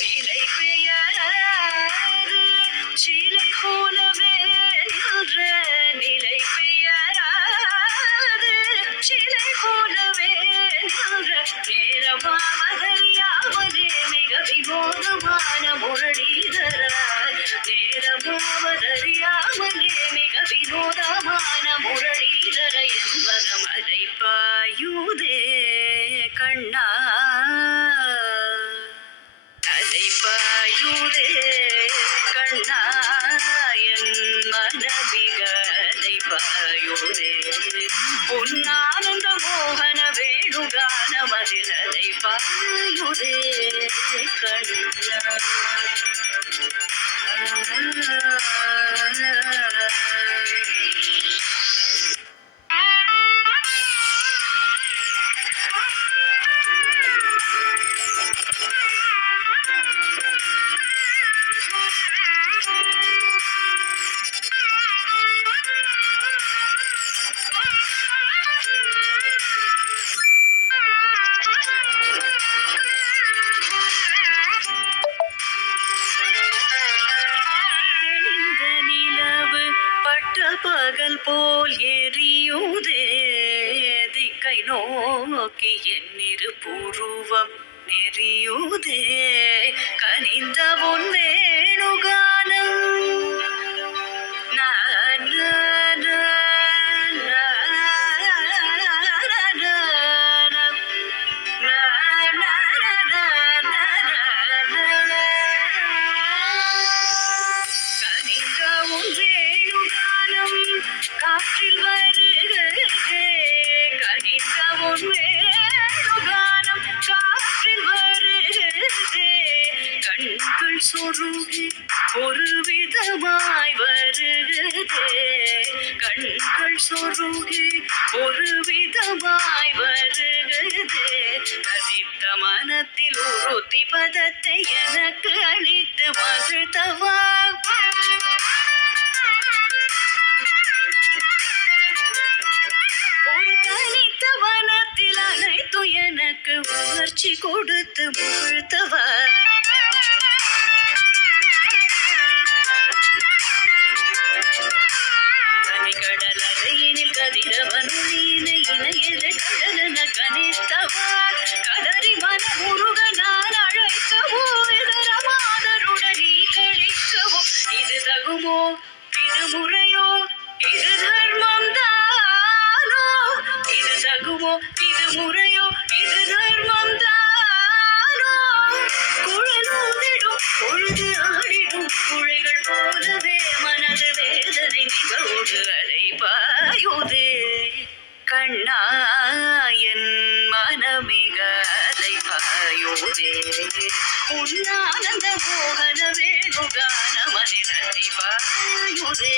நிலை பெயராது சிலை போலவே நின்ற நிலை பெயராது சிலை போலவே நின்ற நேரமாவதறியாமலே மிக வினோதமான முரளிதர நேரமாவதறியாமலே மிக வினோதமான முரளிதர என்பதம் அதை பாயுதே கண்ணா அதை பாயுதே கண்ணா என் மனமிக அதை பாயுதே உன்னானந்த மோகன வேணுகானமதில் அதை பாயுதே கண்ணா பகல் போல் எரியுதே திக்கை நோக்கி என்னிரு பூர்வம் நெறியுதே கனிந்த உன் வேணுகானம் காற்றில் வருகிறதே கனிந்த உன் வேணுகானம் காற்றில் வருகிறதே கண்கள் சொருகி ஒரு விதமாய் வருகிறதே கண்கள் சொருகி ஒரு விதமாய் வருகிறதே அதித்த மனத்தில் உறுதி பதத்தை எனக்கு அளித்து மகிழ்த்தவா எனக்கு உணர்ச்சி கொடுத்து முழுத்தவா கனிகடல் அலையினில் கதிரவன் ஒளியினை இணையத கடலன கனித்தவா கதறி மன முருக நான் அழைக்கவோ இதர மாதருடன் நீ கழிக்கவோ இது தகுமோ இது முறையோ இது தர்மம் தானோ இது தகுமோ இது முறையோ இது தர்மம் தானோ குழலூதிடும் பொழுது ஆடிடும் குழைகள் போலவே மனது வேதனை நிகழ்வு அலை பாயுதே கண்ணா என் மனமிக அலை பாயுதே உன்னானந்த மோகன வேணுகான மனிதனை பாயுதே